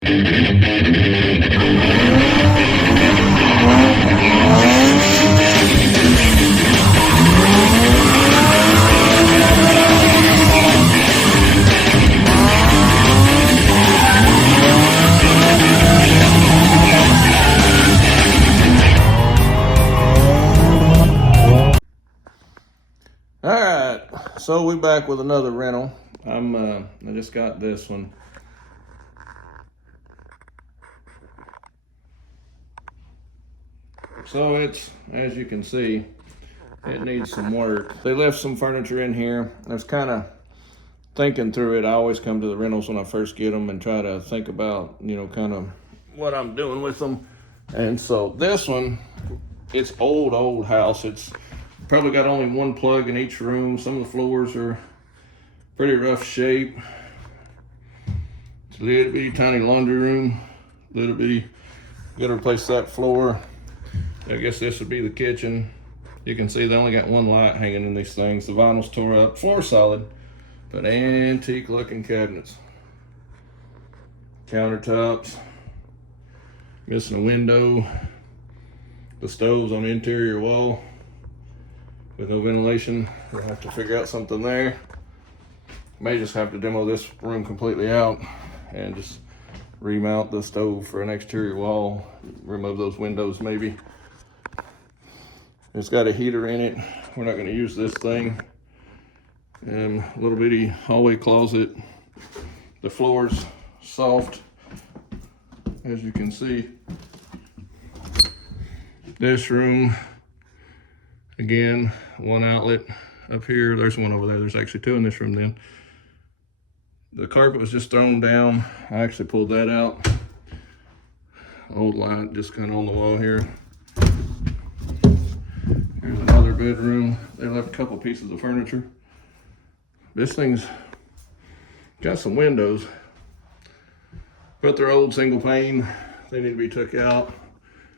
All right, so we're back with another rental. I just got this one. So it's, as you can see, it needs some work. They left some furniture in here. I was kind of thinking through it. I always come to the rentals when I first get them and try to think about, you know, kind of what I'm doing with them. And so this one, it's old house. It's probably got only one plug in each room. Some of the floors are pretty rough shape. It's a little bitty tiny laundry room. Little bitty, gotta replace that floor. I guess this would be the kitchen. You can see they only got one light hanging in these things. The vinyl's tore up, floor solid, but antique looking cabinets. Countertops, missing a window. The stove's on the interior wall with no ventilation. We'll have to figure out something there. May just have to demo this room completely out and just remount the stove for an exterior wall, remove those windows maybe. It's got a heater in it. We're not gonna use this thing. A little bitty hallway closet. The floor's soft, as you can see. This room, again, one outlet up here. There's one over there. There's actually two in this room then. The carpet was just thrown down. I actually pulled that out. Old light just kind of on the wall here. Here's another bedroom. They left a couple pieces of furniture. This thing's got some windows, but they're old single pane. They need to be took out.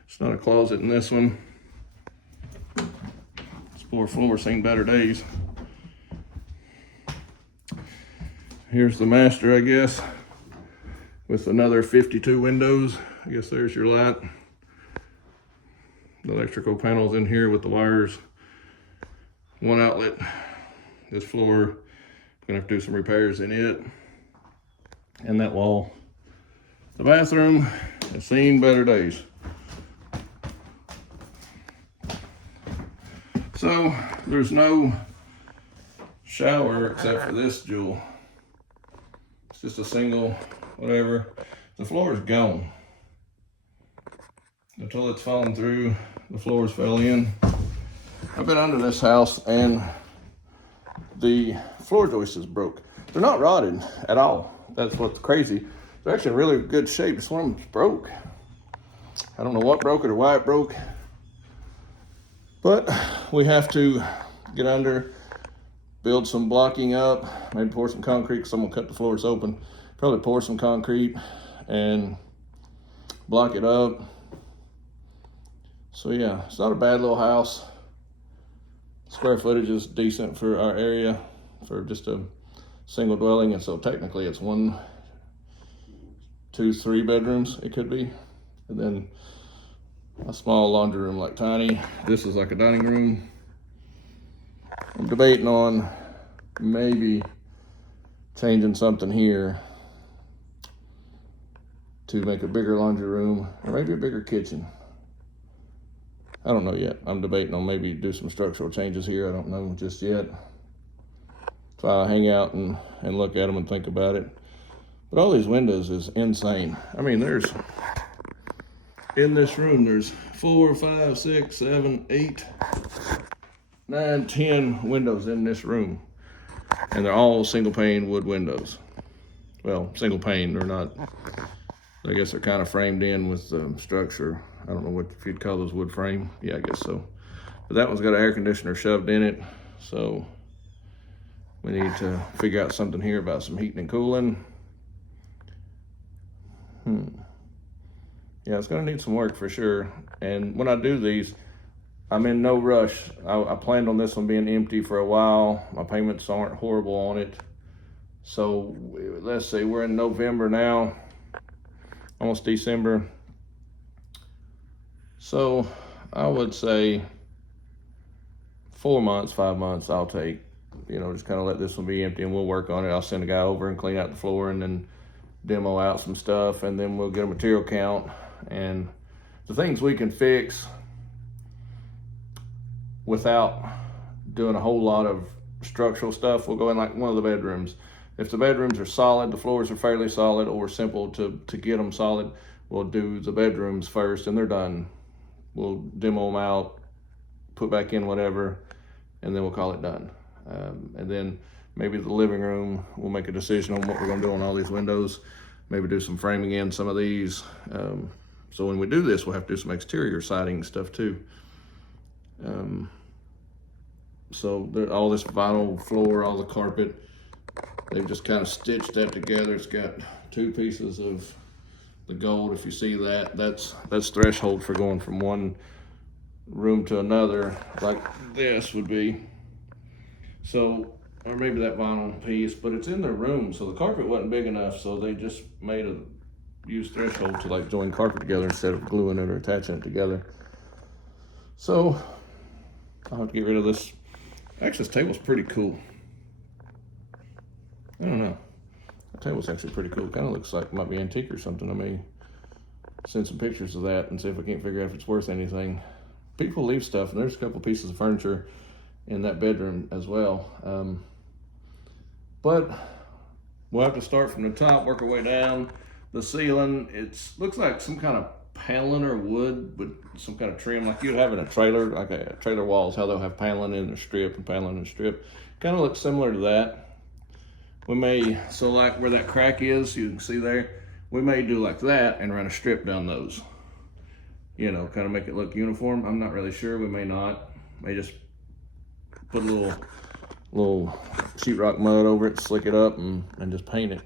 It's not a closet in this one. This poor floor seen better days. Here's the master, I guess, with another 52 windows. I guess there's your light. The electrical panels in here with the wires. One outlet. This floor, gonna have to do some repairs in it. And that wall. The bathroom has seen better days. So there's no shower except for this jewel. It's just a single, whatever. The floor is gone. The toilet's fallen through, the floors fell in. I've been under this house and the floor joist is broke. They're not rotted at all. That's what's crazy. They're actually in really good shape. This one broke. I don't know what broke it or why it broke. But we have to get under, build some blocking up, maybe pour some concrete because I'm gonna cut the floors open. Probably pour some concrete and block it up. So yeah, it's not a bad little house. Square footage is decent for our area, for just a single dwelling. And so technically it's 1, 2, 3 bedrooms, it could be. And then a small laundry room, like tiny. This is like a dining room. I'm debating on maybe changing something here to make a bigger laundry room or maybe a bigger kitchen. I don't know yet. I'm debating on maybe do some structural changes here. I don't know just yet. So I'll hang out and look at them and think about it. But all these windows is insane. I mean, in this room, there's 4, 5, 6, 7, 8, 9, 10 windows in this room. And they're all single pane wood windows. Well, single pane, they're not, I guess they're kind of framed in with the structure. I don't know what, if you'd call those wood frame. Yeah, I guess so. But that one's got an air conditioner shoved in it. So we need to figure out something here about some heating and cooling. Yeah, it's gonna need some work for sure. And when I do these, I'm in no rush. I planned on this one being empty for a while. My payments aren't horrible on it. So let's say we're in November now. almost December. So I would say 4 months, 5 months I'll take, just kind of let this one be empty and we'll work on it. I'll send a guy over and clean out the floor and then demo out some stuff, and then we'll get a material count. And the things we can fix without doing a whole lot of structural stuff, we'll go in like one of the bedrooms. If the bedrooms are solid, the floors are fairly solid or simple to get them solid, we'll do the bedrooms first and they're done. We'll demo them out, put back in whatever, and then we'll call it done. And then maybe the living room, we'll make a decision on what we're gonna do on all these windows, maybe do some framing in some of these. So when we do this, we'll have to do some exterior siding and stuff too. So all this vinyl floor, all the carpet, they've just kind of stitched that together. It's got 2 pieces of the gold. If you see that, that's threshold for going from one room to another, like this would be. So, or maybe that vinyl piece, but it's in their room, so the carpet wasn't big enough, so they just used threshold to like join carpet together instead of gluing it or attaching it together. So I'll have to get rid of this. Actually, this table's pretty cool. I don't know. The table's actually pretty cool. It kind of looks like it might be antique or something. I may send some pictures of that and see if I can't figure out if it's worth anything. People leave stuff, and there's a couple pieces of furniture in that bedroom as well. But we'll have to start from the top, work our way down. The ceiling, looks like some kind of paneling or wood with some kind of trim, like you'd have in a trailer, like a trailer walls, how they'll have paneling in a strip and paneling in a strip. Kind of looks similar to that. We may, so like where that crack is, you can see there, we may do like that and run a strip down those. Kind of make it look uniform. I'm not really sure, we may not. May just put a little sheetrock mud over it, slick it up, and just paint it.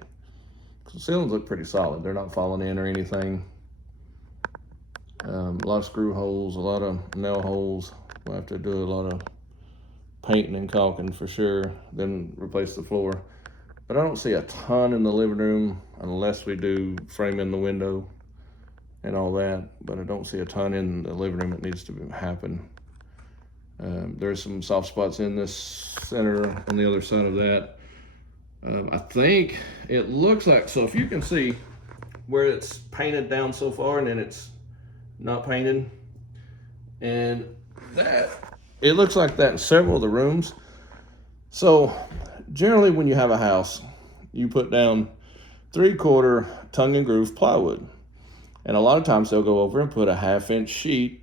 The ceilings look pretty solid. They're not falling in or anything. A lot of screw holes, a lot of nail holes. We'll have to do a lot of painting and caulking for sure, then replace the floor. But I don't see a ton in the living room unless we do frame in the window and all that, but I don't see a ton in the living room that needs to happen. There's some soft spots in this center on the other side of that. I think it looks like, so if you can see where it's painted down so far and then it's not painted, and that, it looks like that in several of the rooms. So generally when you have a house, you put down 3/4 tongue and groove plywood. And a lot of times they'll go over and put a 1/2-inch sheet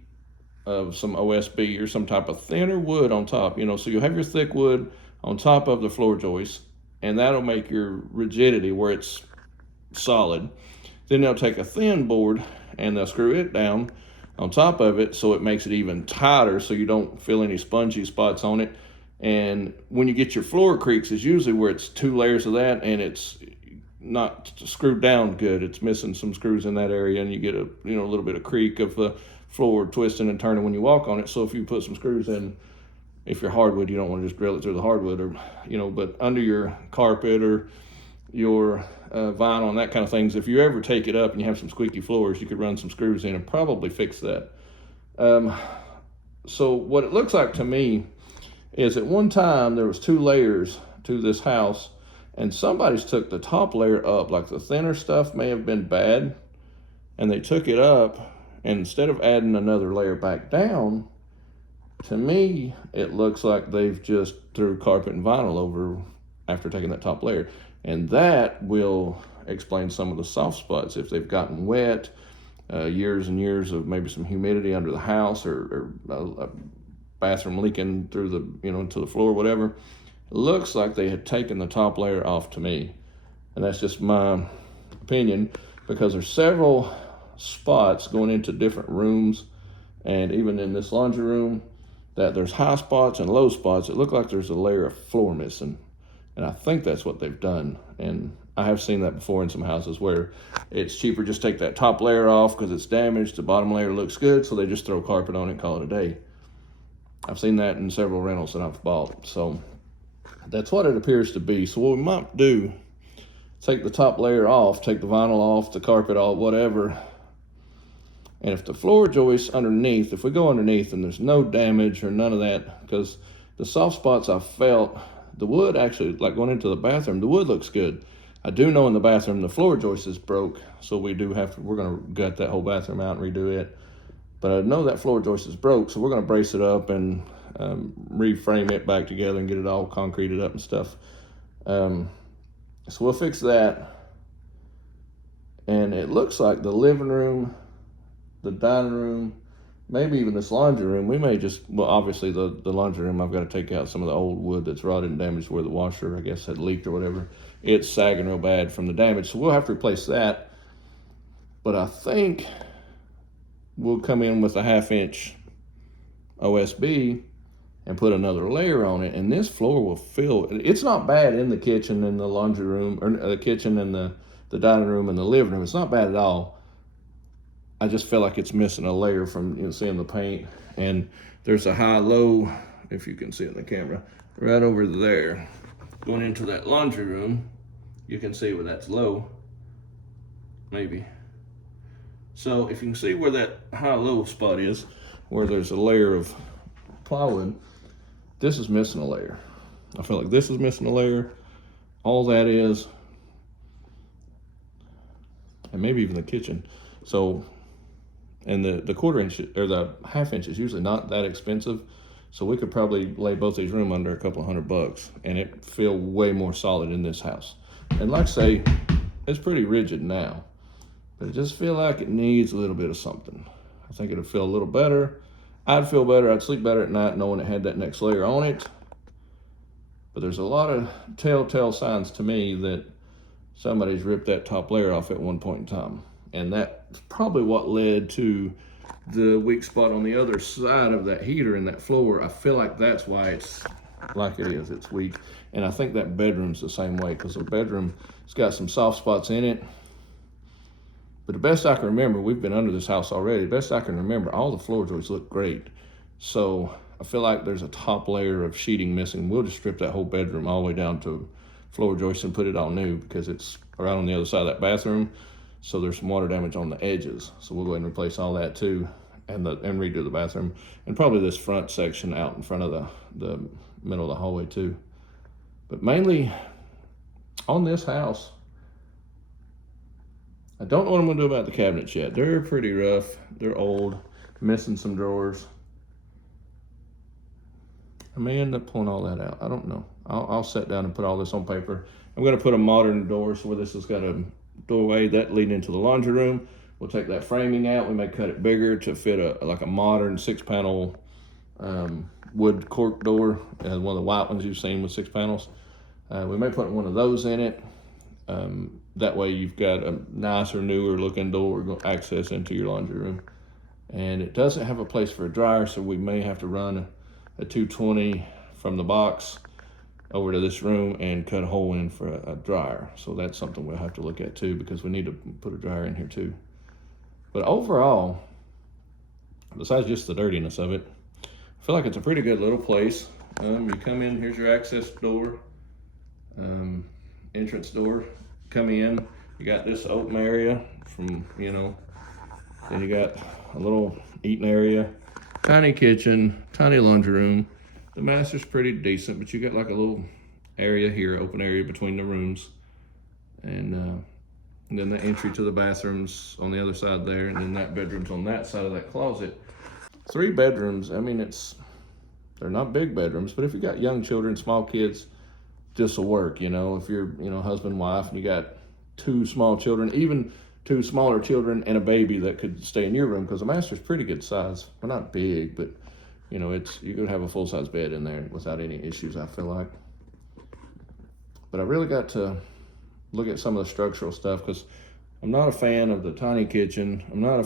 of some OSB or some type of thinner wood on top, so you'll have your thick wood on top of the floor joist, and that'll make your rigidity where it's solid. Then they'll take a thin board and they'll screw it down on top of it so it makes it even tighter so you don't feel any spongy spots on it. And when you get your floor creaks is usually where it's 2 layers of that and it's not screwed down good. It's missing some screws in that area, and you get a little bit of creak of the floor twisting and turning when you walk on it. So if you put some screws in, if you're hardwood, you don't want to just drill it through the hardwood, or but under your carpet or your vinyl and that kind of things, if you ever take it up and you have some squeaky floors, you could run some screws in and probably fix that. So what it looks like to me is at one time there was 2 layers to this house, and somebody's took the top layer up, like the thinner stuff may have been bad, and they took it up, and instead of adding another layer back down, to me it looks like they've just threw carpet and vinyl over after taking that top layer. And that will explain some of the soft spots if they've gotten wet, years and years of maybe some humidity under the house, or a bathroom leaking through the into the floor, whatever. It looks like they had taken the top layer off to me, and that's just my opinion, because there's several spots going into different rooms, and even in this laundry room, that there's high spots and low spots. It looked like there's a layer of floor missing. And I think that's what they've done. And I have seen that before in some houses where it's cheaper just take that top layer off because it's damaged. The bottom layer looks good, so they just throw carpet on it and call it a day. I've seen that in several rentals that I've bought. So that's what it appears to be. So what we might do, take the top layer off, take the vinyl off, the carpet off, whatever. And if the floor joists underneath, if we go underneath and there's no damage or none of that, because the soft spots I felt, the wood actually, like going into the bathroom, the wood looks good. I do know in the bathroom the floor joist is broke, so we're gonna gut that whole bathroom out and redo it. But I know that floor joist is broke, so we're gonna brace it up and reframe it back together and get it all concreted up and stuff. So we'll fix that. And it looks like the living room, the dining room, maybe even this laundry room, we may just, well, obviously the laundry room, I've got to take out some of the old wood that's rotted and damaged where the washer, I guess, had leaked or whatever. It's sagging real bad from the damage, so we'll have to replace that. But I think we'll come in with a 1/2 inch OSB and put another layer on it, and this floor will fill. It's not bad in the kitchen and the laundry room, or the kitchen and the dining room and the living room. It's not bad at all. I just feel like it's missing a layer from seeing the paint. And there's a high-low, if you can see it in the camera, right over there. Going into that laundry room, you can see where that's low, maybe. So if you can see where that high-low spot is, where there's a layer of plywood, this is missing a layer. I feel like this is missing a layer. All that is, and maybe even the kitchen. So, and the 1/4 inch or the 1/2 inch is usually not that expensive. So we could probably lay both these rooms under a couple $100 and it feel way more solid in this house. And like I say, it's pretty rigid now, but I just feel like it needs a little bit of something. I think it'll feel a little better. I'd feel better, I'd sleep better at night knowing it had that next layer on it. But there's a lot of telltale signs to me that somebody's ripped that top layer off at one point in time. And that's probably what led to the weak spot on the other side of that heater in that floor. I feel like that's why it's like it is, it's weak. And I think that bedroom's the same way, because the bedroom, it's got some soft spots in it. But the best I can remember, we've been under this house already, the best I can remember, all the floor joists look great. So I feel like there's a top layer of sheeting missing. We'll just strip that whole bedroom all the way down to floor joists and put it all new, because it's right on the other side of that bathroom. So there's some water damage on the edges. So we'll go ahead and replace all that too, and redo the bathroom, and probably this front section out in front of the middle of the hallway too. But mainly on this house, I don't know what I'm gonna do about the cabinets yet. They're pretty rough, they're old, missing some drawers. I may end up pulling all that out, I don't know. I'll sit down and put all this on paper. I'm gonna put a modern door, so where this has got a doorway that leading into the laundry room. We'll take that framing out. We may cut it bigger to fit like a modern 6-panel wood cork door, one of the white ones you've seen with 6 panels. We may put one of those in it. That way you've got a nicer, newer looking door access into your laundry room. And it doesn't have a place for a dryer, so we may have to run a 220 from the box over to this room and cut a hole in for a dryer. So that's something we'll have to look at too, because we need to put a dryer in here too. But overall, besides just the dirtiness of it, I feel like it's a pretty good little place. You come in, here's your access door, entrance door. Come in, you got this open area from, then you got a little eating area, tiny kitchen, tiny laundry room. The master's pretty decent, but you got like a little area here, open area between the rooms. And then the entry to the bathrooms on the other side there, and then that bedroom's on that side of that closet. 3 bedrooms, I mean, they're not big bedrooms, but if you got young children, small kids, this will work, if you're, husband, wife, and you got 2 small children, even 2 smaller children and a baby that could stay in your room, because the master's pretty good size. Well, not big, but you could have a full-size bed in there without any issues, I feel like. But I really got to look at some of the structural stuff, because I'm not a fan of the tiny kitchen. I'm not a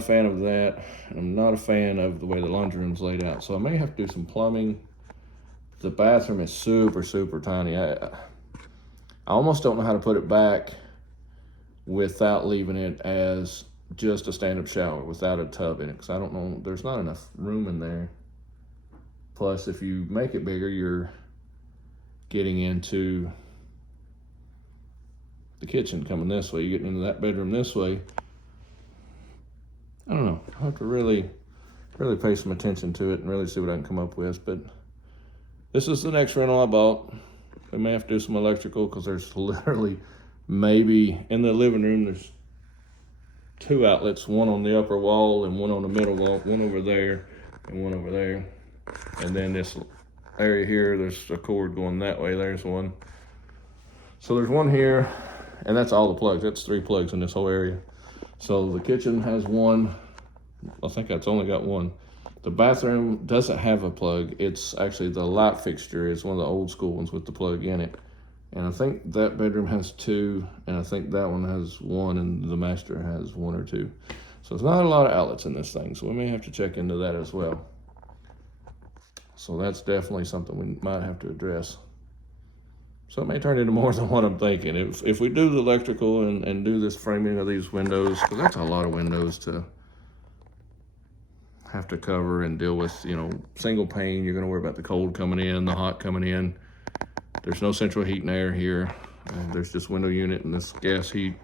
fan of that. And I'm not a fan of the way the laundry room's laid out. So I may have to do some plumbing. The bathroom is super, super tiny. I almost don't know how to put it back without leaving it as just a stand-up shower without a tub in it, because I don't know, there's not enough room in there. Plus, if you make it bigger, you're getting into the kitchen coming this way. You're getting into that bedroom this way. I don't know. I'll have to really pay some attention to it and really see what I can come up with. But this is the next rental I bought. We may have to do some electrical because there's literally maybe in the living room, there's 2 outlets, one on the upper wall and one on the middle wall, one over there and one over there. And then this area here, there's a cord going that way. There's one. So there's one here, and that's all the plugs. That's 3 plugs in this whole area. So the kitchen has one. I think that's only got one. The bathroom doesn't have a plug. It's actually the light fixture. It's one of the old school ones with the plug in it. And I think that bedroom has 2, and I think that one has 1, and the master has 1 or 2. So it's not a lot of outlets in this thing, so we may have to check into that as well. So that's definitely something we might have to address. So it may turn into more than what I'm thinking. If we do the electrical and do this framing of these windows, because that's a lot of windows to have to cover and deal with, you know, single pane. You're gonna worry about the cold coming in, the hot coming in. There's no central heat and air here. There's just window unit and this gas heat,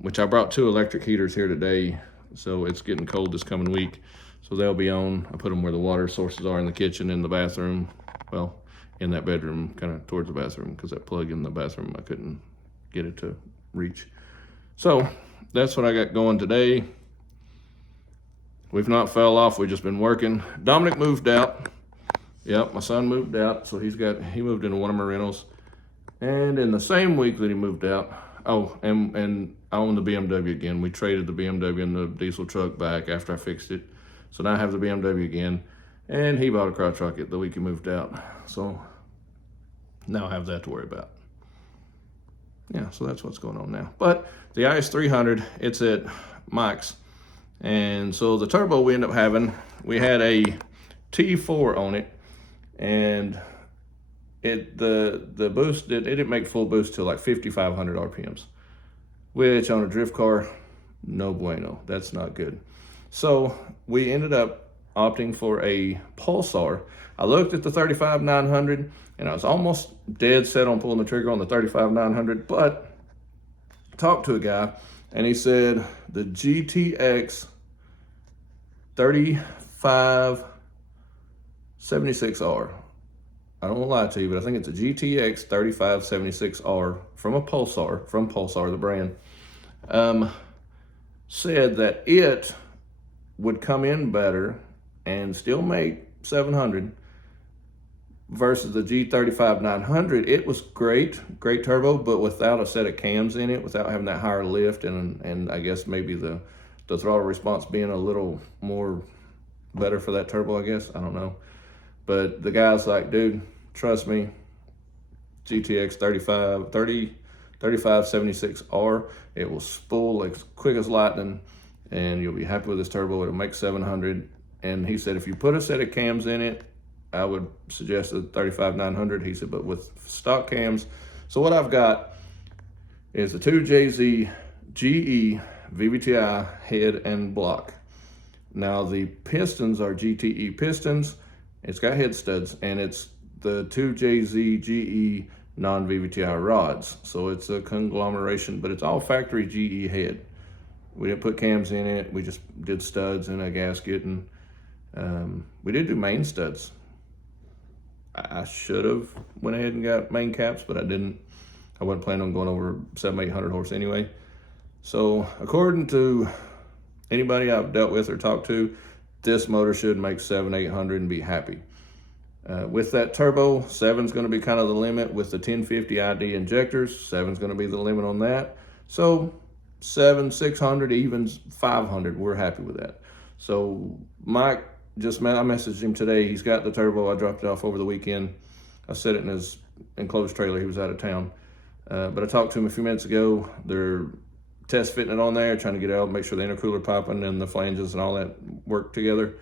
which I brought 2 electric heaters here today. So it's getting cold this coming week. So they'll be on. I put them where the water sources are in the kitchen, in the bathroom. Well, in that bedroom, kind of towards the bathroom, because that plug in the bathroom, I couldn't get it to reach. So that's what I got going today. We've not fell off, we've just been working. Dominic moved out. Yep, my son moved out, so he moved into one of my rentals. And in the same week that he moved out, and I own the BMW again. We traded the BMW and the diesel truck back after I fixed it. So now I have the BMW again. And he bought a crotch rocket the week he moved out. So now I have that to worry about. Yeah, so that's what's going on now. But the IS300, it's at Mike's. And so the turbo we end up having, we had a T4 on it, and the boost, it didn't make full boost till like 5,500 RPMs, which on a drift car, no bueno, that's not good. So we ended up opting for a Pulsar. I looked at the 35-900 and I was almost dead set on pulling the trigger on the 35-900, but talked to a guy and he said the GTX 3576R. I don't want to lie to you, but I think it's a GTX 3576R from Pulsar, the brand. Said that it would come in better and still make 700 versus the G35-900. It was great turbo, but without a set of cams in it, without having that higher lift, and I guess maybe the throttle response being a little more better for that turbo, I guess. I don't know. But the guy's like, dude, trust me, GTX 3576R, it will spool as quick as lightning, and you'll be happy with this turbo. It'll make 700. And he said, if you put a set of cams in it, I would suggest the 35-900. He said, but with stock cams. So what I've got is the 2JZ GE VVTi head and block. Now the pistons are GTE pistons. It's got head studs, and it's the 2JZ GE non-VVTi rods. So it's a conglomeration, but it's all factory GE head. We didn't put cams in it. We just did studs and a gasket, and we did do main studs. I should have went ahead and got main caps, but I didn't. I wasn't planning on going over 700-800 horse anyway. So according to anybody I've dealt with or talked to, this motor should make 700-800 and be happy. With that turbo, 7's going to be kind of the limit. With the 1050 ID injectors, 7's going to be the limit on that. So 600, even 500, we're happy with that. So Mike, I messaged him today. He's got the turbo. I dropped it off over the weekend. I set it in his enclosed trailer. He was out of town. But I talked to him a few minutes ago. They're test fitting it on there, trying to get it out, make sure the intercooler piping and the flanges and all that work together.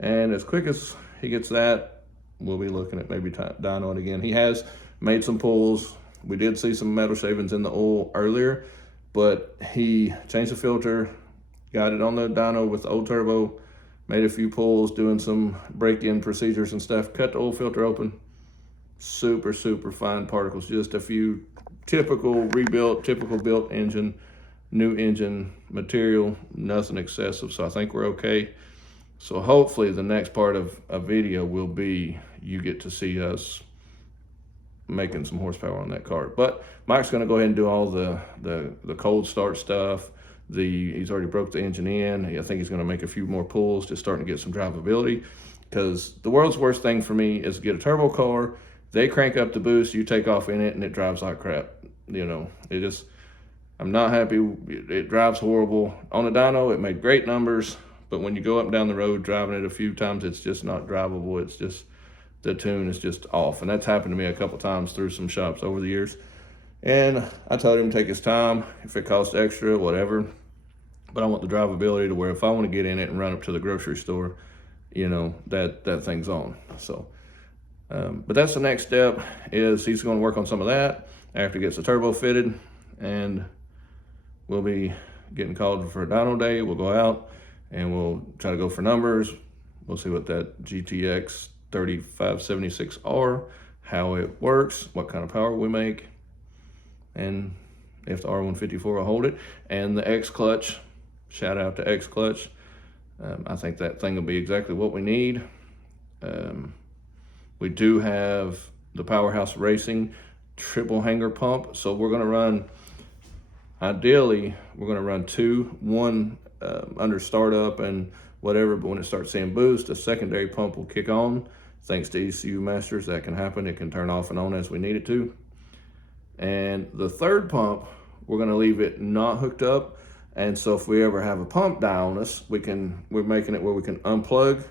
And as quick as he gets that, we'll be looking at maybe dyno it again. He has made some pulls. We did see some metal shavings in the oil earlier, but he changed the filter, got it on the dyno with the old turbo, made a few pulls, doing some break-in procedures and stuff, cut the oil filter open, super, super fine particles, just a few typical rebuilt, typical built engine, new engine material, nothing excessive. So I think we're okay. So hopefully the next part of a video will be you get to see us making some horsepower on that car. But Mike's going to go ahead and do all the cold start stuff. He's already broke the engine in. I think he's going to make a few more pulls, just starting to get some drivability. Because the world's worst thing for me is to get a turbo car, they crank up the boost, you take off in it, and it drives like crap. You know, I'm not happy. It drives horrible. On the dyno, it made great numbers, but when you go up and down the road driving it a few times, it's just not drivable. It's just, the tune is just off. And that's happened to me a couple times through some shops over the years. And I told him to take his time. If it costs extra, whatever. But I want the drivability to where if I want to get in it and run up to the grocery store, you know, that thing's on. So, but that's the next step, is he's going to work on some of that after he gets the turbo fitted, and we'll be getting called for a dyno day. We'll go out and we'll try to go for numbers. We'll see what that GTX 3576R, how it works, what kind of power we make, and if the R154 will hold it. And the X clutch, shout out to X clutch. I think that thing will be exactly what we need. We do have the Powerhouse Racing triple hanger pump, so we're going to run, ideally we're going to run two, one under startup and whatever, but when it starts seeing boost, a secondary pump will kick on. Thanks to ECU masters, that can happen. It can turn off and on as we need it to. And the third pump, we're going to leave it not hooked up. And so if we ever have a pump die on us, we're making it where we can unplug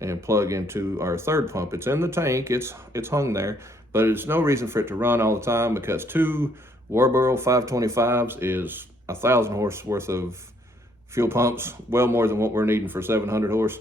and plug into our third pump. It's in the tank, it's hung there, but there's no reason for it to run all the time, because two Warburg 525s is 1,000 horse worth of fuel pumps, well more than what we're needing for 700 horse.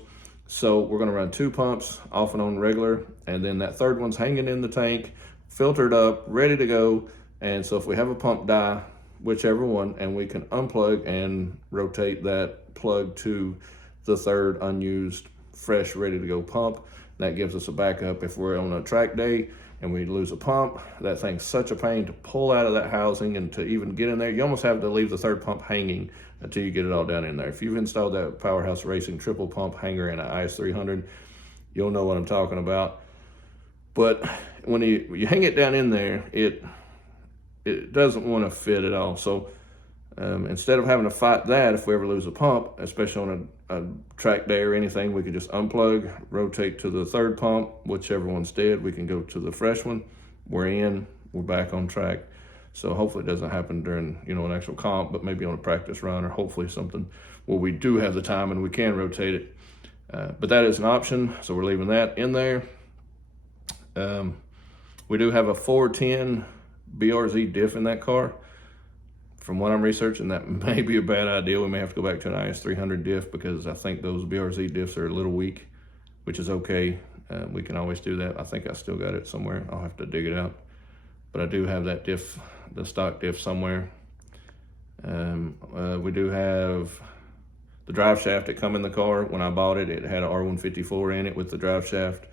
So we're gonna run two pumps off and on regular, and then that third one's hanging in the tank, filtered up, ready to go. And so if we have a pump die, whichever one, and we can unplug and rotate that plug to the third unused, fresh, ready to go pump. That gives us a backup if we're on a track day and we lose a pump. That thing's such a pain to pull out of that housing and to even get in there. You almost have to leave the third pump hanging until you get it all down in there. If you've installed that Powerhouse Racing triple pump hanger in an IS300, you'll know what I'm talking about. But when you hang it down in there, it doesn't want to fit at all. So instead of having to fight that, if we ever lose a pump, especially on a track day or anything, we can just unplug, rotate to the third pump, whichever one's dead, we can go to the fresh one. We're in, we're back on track. So hopefully it doesn't happen during, you know, an actual comp, but maybe on a practice run, or hopefully something where we do have the time and we can rotate it. But that is an option, so we're leaving that in there. We do have a 410 BRZ diff in that car. From what I'm researching, that may be a bad idea. We may have to go back to an IS300 diff, because I think those BRZ diffs are a little weak, which is okay. We can always do that. I think I still got it somewhere. I'll have to dig it out. But I do have that diff, the stock diff somewhere. We do have the drive shaft that come in the car. When I bought it, it had an R154 in it with the drive shaft.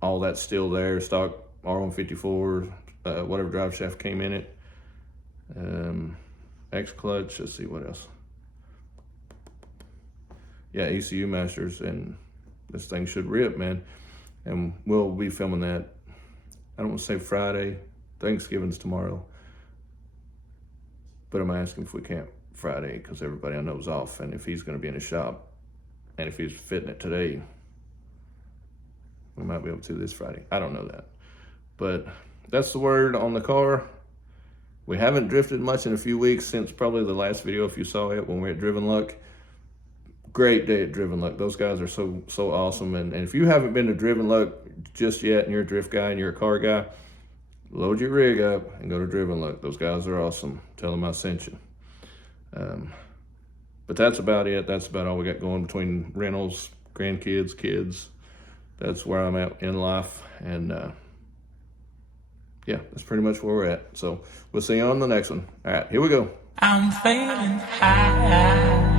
All that's still there, stock R154, whatever drive shaft came in it. X clutch, let's see what else. Yeah, ECU masters, and this thing should rip, man. And we'll be filming that, I don't want to say Friday, Thanksgiving's tomorrow, but I'm asking if we can't Friday, because everybody I know is off, and if he's going to be in his shop, and if he's fitting it today, we might be able to this Friday. I don't know that, but that's the word on the car. We haven't drifted much in a few weeks, since probably the last video, if you saw it, when we were at Driven Luck. Great day at Driven Luck. Those guys are so awesome. And if you haven't been to Driven Luck just yet, and you're a drift guy and you're a car guy, load your rig up and go to Driven Luck. Those guys are awesome. Tell them I sent you. But that's about it. That's about all we got going between rentals, grandkids, kids. That's where I'm at in life. And yeah, that's pretty much where we're at. So we'll see you on the next one. All right, here we go. I'm feeling high.